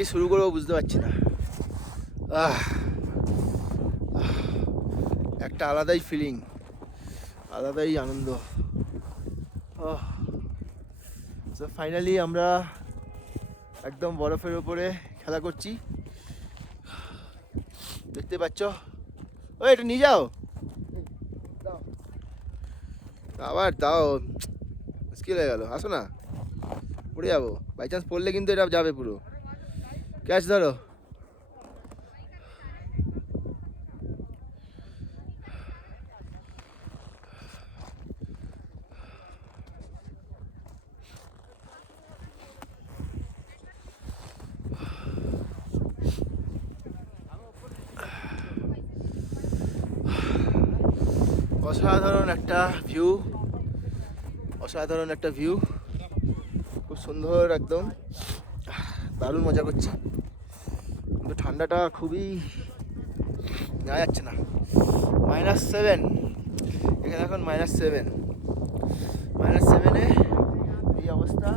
দিয়ে শুরু করবো বুঝতে পারছি না। একটা আলাদাই ফিলিং, আলাদাই আনন্দ। তো ফাইনালি আমরা একদম বরফের উপরে খেলা করছি, দেখতে পাচ্ছ। ও এটা নিয়ে যাও, আবার তাও মুশকিল হয়ে গেল। আসো না, পড়ে যাবো, বাই চান্স পড়লে কিন্তু এটা যাবে পুরো। ক্যাচ ধরো। অসাধারণ একটা ভিউ, অসাধারণ একটা ভিউ, খুব সুন্দর, একদম দারুণ মজা করছি। কিন্তু ঠান্ডাটা খুবই নেওয়া যাচ্ছে না। -7 এখানে এখন -7, -7-এ এই অবস্থা।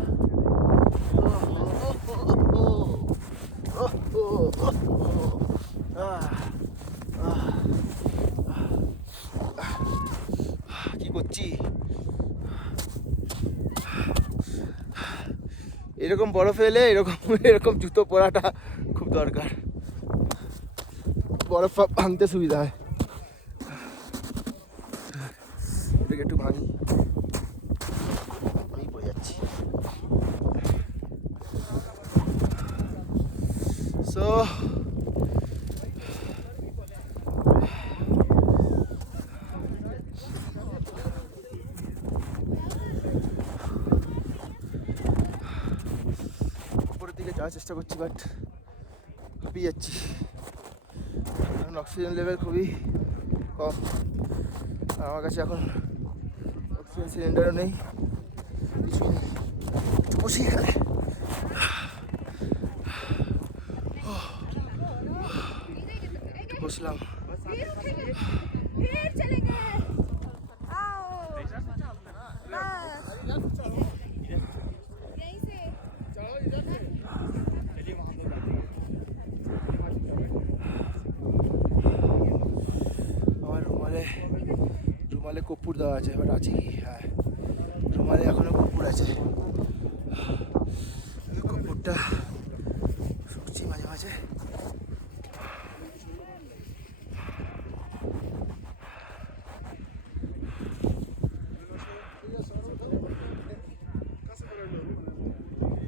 কি করছি, এরকম বরফে এলে এরকম জুতো পরাটা খুব দরকার, বরফ ভাঙতে সুবিধা হয়। এটাকে একটু ভাঙি, আমি পড়ে যাচ্ছি। সো উপরের দিকে যাওয়ার চেষ্টা করছি, বাট হাঁপিয়ে যাচ্ছি, কারণ অক্সিজেন লেভেল খুবই কম। আর আমার কাছে এখন অক্সিজেন সিলিন্ডারও নেই, কিছুই নেই। বসি এখানে, বসলাম। আমার রুমালে কর্পূর দেওয়া আছে, এবার আছে কি? হ্যাঁ, রুমালে এখনো কর্পূর আছে। কর্পূরটা শুকছি মাঝে মাঝে।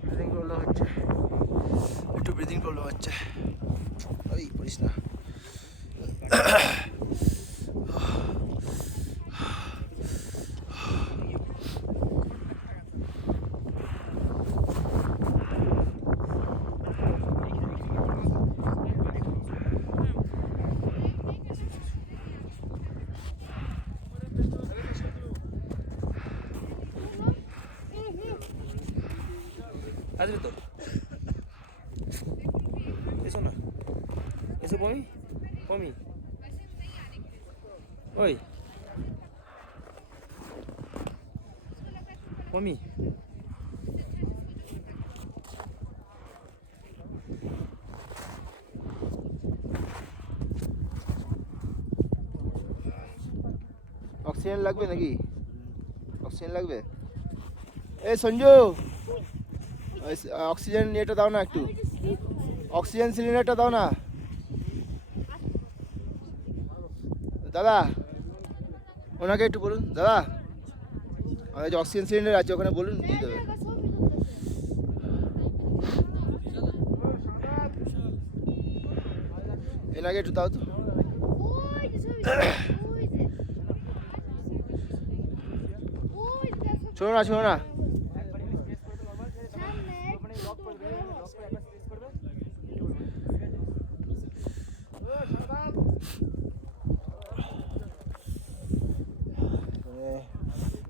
ব্রিদিং প্রবলেম হচ্ছে, একটু ব্রিদিং প্রবলেম হচ্ছে। ওই পড়িস না। আসবে তো, এসো না, এসো পমি, পমি, ওই পমি। অক্সিজেন লাগবে নাকি? অক্সিজেন লাগবে? এই সঞ্জু, অক্সিজেন এটা দাও না একটু, অক্সিজেন সিলিন্ডারটা দাও না দাদা। ওনাকে একটু বলুন, দাদা আমাদের যে অক্সিজেন সিলিন্ডার আছে ওখানে বলুন, দিয়ে দেবে। এনাকে একটু দাও তো। শোনো না, শোনো না,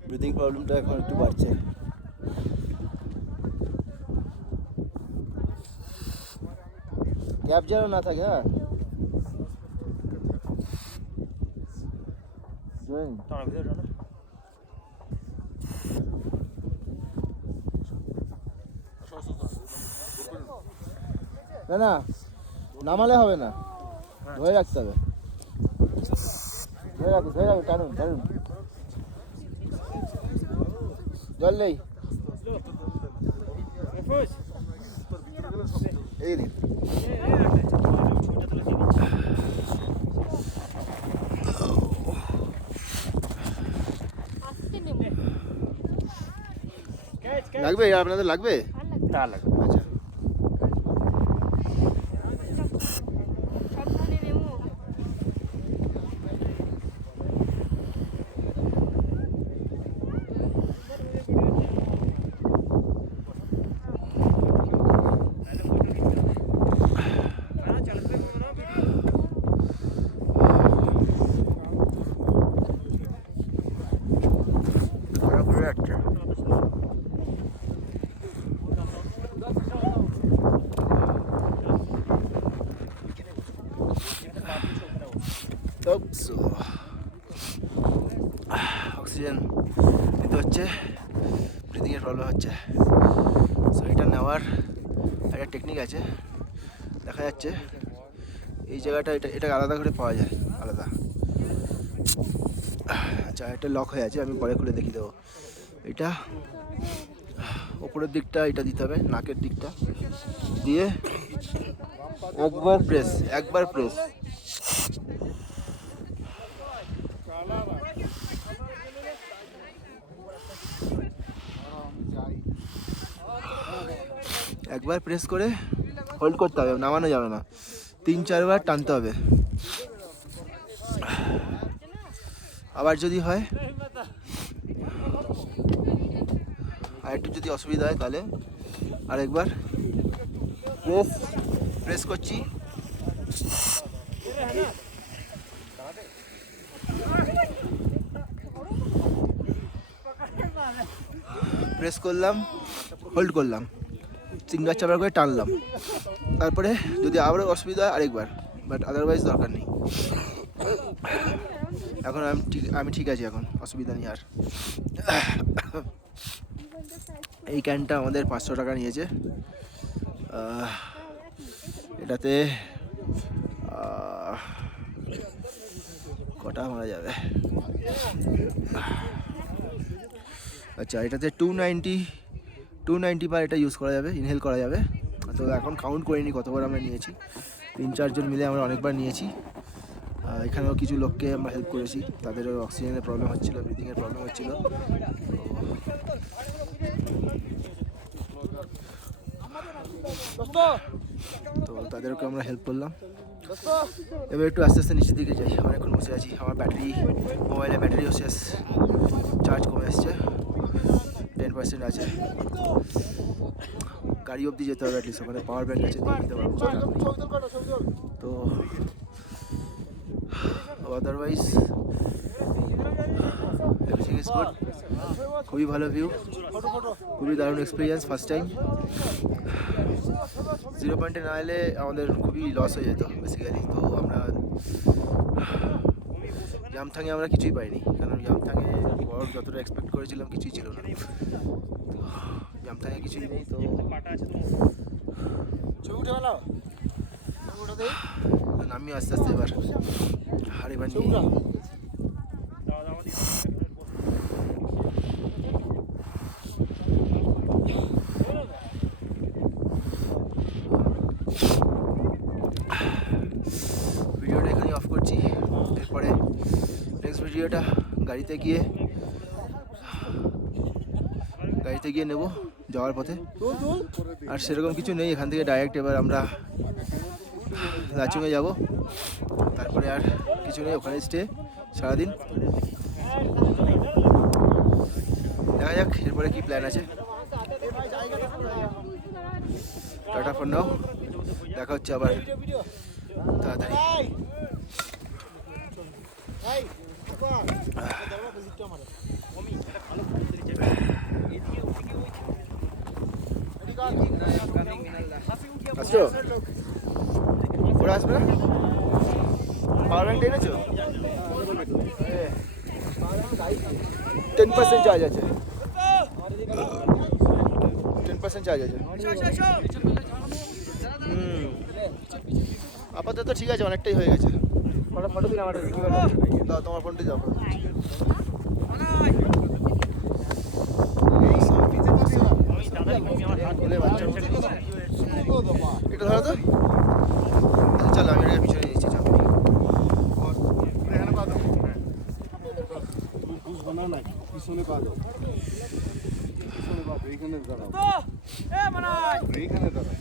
ব্রিদিং প্রবলেমটা এখন একটু বাড়ছে। গ্যাপ যেন না থাকে। হ্যাঁ, না না, নামালে হবে না, ধরে রাখতে হবে, ধরে রাখো, টানুন টানুন, জল নেই, এই দিন লাগবে, আপনাদের লাগবে? না লাগবে। আচ্ছা অক্সিজেন নিতে হচ্ছে, ব্রিদিংয়ের প্রবলেম হচ্ছে। সো এটা নেওয়ার একটা টেকনিক আছে, দেখা যাচ্ছে এই জায়গাটা, এটা আলাদা করে পাওয়া যায়, আলাদা। আচ্ছা, এটা লক হয়ে আছে, আমি পরে খুলে দেখিয়ে দেবো। এটা ওপরের দিকটা এটা দিতে হবে, নাকের দিকটা দিয়ে একবার প্রেস, একবার প্রেস করে হোল্ড করতে হবে, নামানো যাবে না, 3-4 বার টানতে হবে। আবার যদি হয়, আর একটু যদি অসুবিধা হয় তাহলে আরেকবার প্রেস করছি, প্রেস করলাম, হোল্ড করলাম, 3-4 বার করে টানলাম, তারপরে যদি আবারও অসুবিধা হয় আরেকবার, বাট আদারওয়াইজ দরকার নেই। এখন আমি ঠিক আছি, এখন অসুবিধা নেই আর। এই ক্যানটা আমাদের 500 টাকা নিয়েছে। এটাতে কটা মারা যাবে? আচ্ছা, এটাতে 290 বার এটা ইউজ করা যাবে, ইনহেল করা যাবে। তো এখন কাউন্ট করিনি কতবার আমরা নিয়েছি, 3-4 জন মিলে আমরা অনেকবার নিয়েছি। এখানেও কিছু লোককে আমরা হেল্প করেছি, তাদেরও অক্সিজেনের প্রবলেম হচ্ছিলো, ব্রিদিংয়ের প্রবলেম হচ্ছিলো, তো তাদেরকে আমরা হেল্প করলাম। এবার একটু আস্তে আস্তে নিচের দিকে যাই, অনেকক্ষণ বসে আছি। আমার মোবাইলের ব্যাটারিও শেষ, চার্জ কমে এসছে, 10% আছে। গাড়ি অবধি যেতে হবে, অ্যাটলিস্ট ওখানে পাওয়ার ব্যাংক আছে, দিয়ে দিতে পারবো। তো আদারওয়াইজ এভরিথিং ইজ গুড, খুবই ভালো ভিউ, খুবই দারুণ এক্সপিরিয়েন্স, ফার্স্ট টাইম। 0 পয়েন্টে না এলে আমাদের খুবই লস হয়ে যেত বেসিক্যালি। তো আমরা ইয়ামথাংয়ে আমরা কিছুই পাইনি, কারণ ইয়ামথাংয়ে বরফ যতটা এক্সপেক্ট করেছিলাম কিছুই ছিল না, ইয়ামথাংয়ে কিছুই নেই। তো আমি আস্তে আস্তে এবার হারিবান নিয়ে ভিডিওটা এখানে অফ করছি। এরপরে নেক্সট ভিডিওটা গাড়িতে গিয়ে নেব যাওয়ার পথে। আর সেরকম কিছু নেই, এখান থেকে ডাইরেক্ট এবার আমরা লাচুংয়ে যাব, তারপরে আর কিছু নেই, ওখানে স্টে সারাদিন। দেখা যাক এরপরে কি প্ল্যান আছে। টাটা ফর নাও, দেখা হচ্ছে আবার তাড়াতাড়ি। আসছো? ওরা আসবে না? পাওয়ার ব্যাংক এনেছো? 10% চার্জ আছে, 10% চার্জ আছে। আপাতত ঠিক আছে, অনেকটাই হয়ে গেছে। ফটো দিন আমার দাও তোমার ফোনটা যাও। এটা ধরো তো। আচ্ছা চলো, আমি এটা পিছনে নিচ্ছি। চলো পিছনে পা দাও, পিছনে পা দাও, এইখানে দাঁড়াও, এইখানে দাঁড়াও।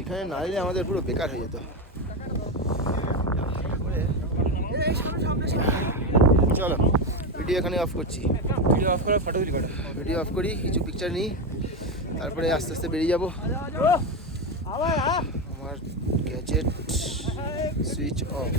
এখানে না এলে আমাদের পুরো বেকার হয়ে যেত। চলো ভিডিও এখানে অফ করছি। ভিডিও অফ করে ফটো তুলি ভিডিও অফ করি, কিছু পিকচার নিই, তারপরে আস্তে আস্তে বেরিয়ে যাবো। আমার গ্যাজেট সুইচ অফ।